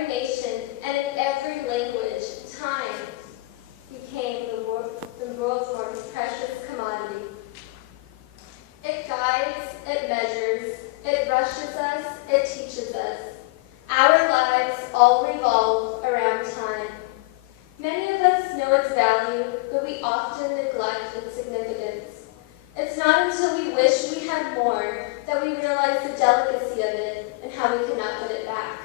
every nation and in every language, time became the world's most precious commodity. It guides, it measures, it rushes us, it teaches us. Our lives all revolve around time. Many of us know its value, but we often neglect its significance. It's not until we wish we had more that we realize the delicacy of it and how we cannot get it back.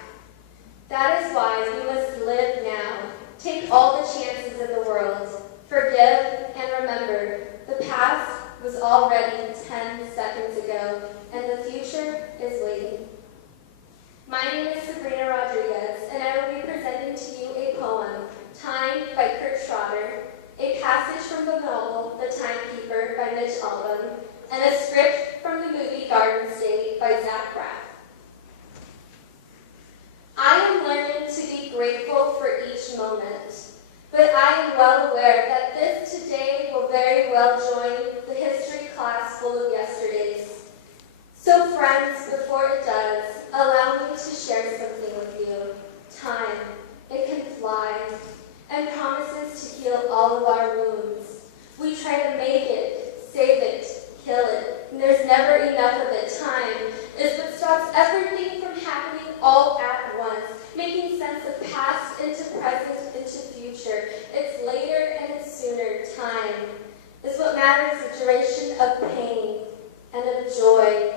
That is why we must live now, take all the chances of the world, forgive and remember the past was already 10 seconds ago, and the future is waiting. My name is Sabrina, and I will be presenting to you a poem, Time by Kurt Schroeder, a passage from the novel The Timekeeper by Mitch Albom, and a script from the movie Garden State by Zach Braff. I am learning to be grateful for each moment, but I am well aware that this today will very well join the history class full of yesterdays. So friends, before it does, allow me to share something with you. Time, it can fly, and promises to heal all of our wounds. We try to make it, save it, kill it, and there's never enough of it. Time is what stops everything from happening all at once, making sense of past into present into future. It's later and it's sooner. Time is what matters, the duration of pain and of joy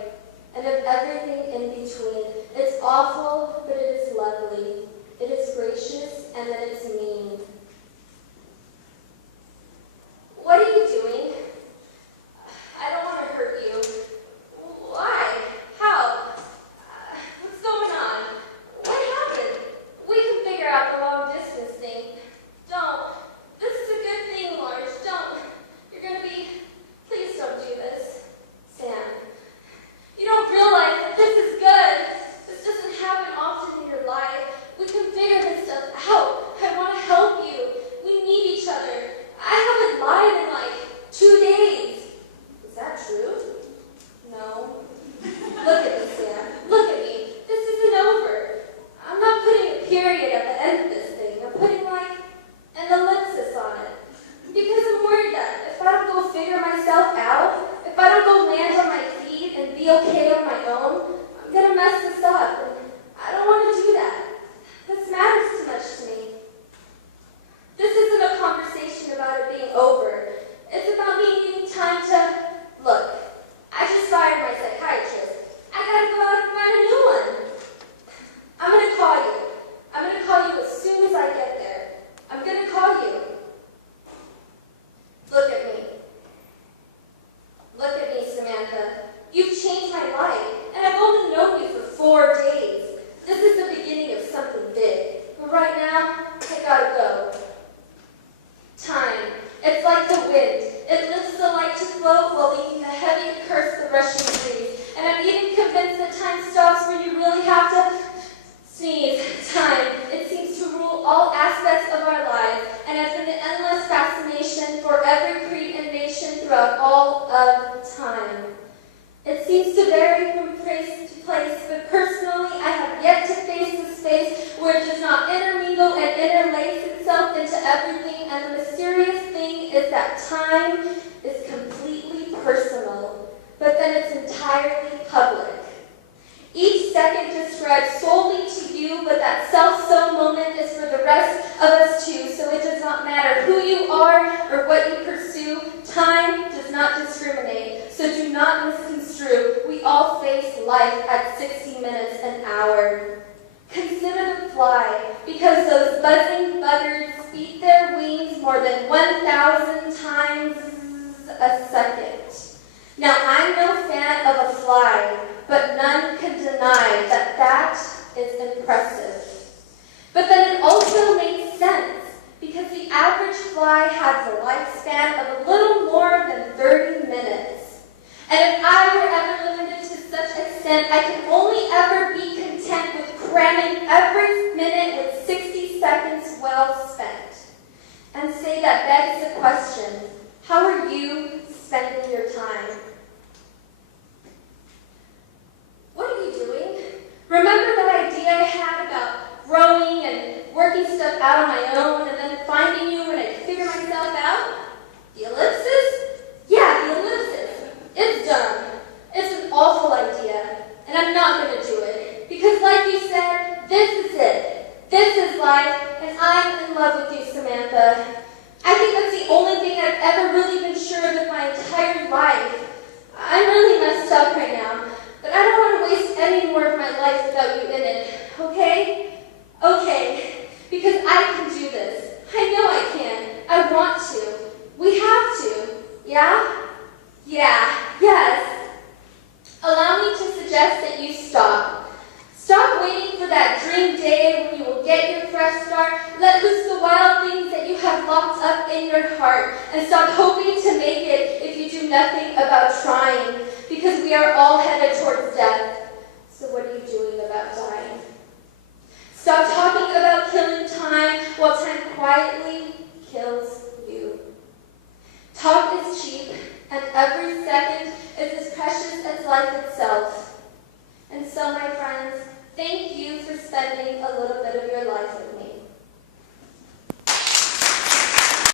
and of everything in between. It's awful, but it is lovely. It is gracious, and then it's mean. What are you doing? I don't want to hurt you. Why? How? What's going on? What happened? We can figure out the long distance thing. Don't. This is a good thing, Lars. Don't. You're going to be... Please don't do this. Sam. You don't realize that this is good. This doesn't happen often in your life. We can figure this stuff out. I want to help you. We need each other. I haven't lied in like 2 days. Is that true? No. Look at me, Sam. Look at me. This isn't over. I'm not putting a period at the end of this thing. I'm putting like an ellipsis on it. Because I'm worried that if I don't go figure myself out, if I don't go land on my feet and be okay on my own, I'm going to mess this up. And I don't want to do that. This matters too much to me. This isn't a conversation about it being over. It's about me needing time to... Look, I just fired my psychiatrist. I gotta go out and find a new one. I'm gonna call you. I'm gonna call you as soon as I get there. I'm gonna call you. Look at me. Look at me, Samantha. You've changed my life, and I've only known you for 4 days. This is the beginning of something big. But right now, I gotta go. Time. It's like the wind. It lifts the light to float while leaving the heavy curse the rushing trees. And I'm even convinced that time stops when you really have to sneeze. Time. It seems to rule all aspects of our lives and has been an endless fascination for every creed and nation throughout all of time. It seems to vary from place to place, but personally, I have yet to face the space where it does not intermingle and interlace itself into everything, and the mysterious thing is that time is completely personal, but then it's entirely public. Each second describes solely to you, but that self-so moment is for the rest of us too, so it does not matter who you are or what you pursue. Time does not discriminate, so do not misconstrue. We all face life at 60 minutes an hour. Consider the fly, because those buzzing buzzards beat their wings more than 1,000 times a second. Now, I'm no fan of a fly, but none can deny that that is impressive. But then it also makes sense, because the average fly has a lifespan of a little more than 30 minutes. And if I were ever limited to such extent, I can only ever be content with cramming every minute with 60 seconds well spent. And say that begs the question, how are you spending your time? What are you doing? Remember that idea I had about growing stuff out on my own and then finding you when I figure myself out? The ellipsis? Yeah, the ellipsis. It's dumb. It's an awful idea. And I'm not going to do it. Because like you said, this is it. This is life. And I'm in love with you, Samantha. I think that's the only thing I've ever really been sure of in my entire life. I'm really messed up right now. But I don't want to waste any more of my life without you in it. Okay? Okay. Because I can do this. I know I can. I want to. We have to. Yeah? Yeah. Yes. Allow me to suggest that you stop. Stop waiting for that dream day when you will get your fresh start. Let loose the wild things that you have locked up in your heart. And stop hoping to make it if you do nothing about trying. Because we are all headed towards death. So what are you doing about dying? Stop talking about killing time while time quietly kills you. Talk is cheap, and every second is as precious as life itself. And so, my friends, thank you for spending a little bit of your life with me.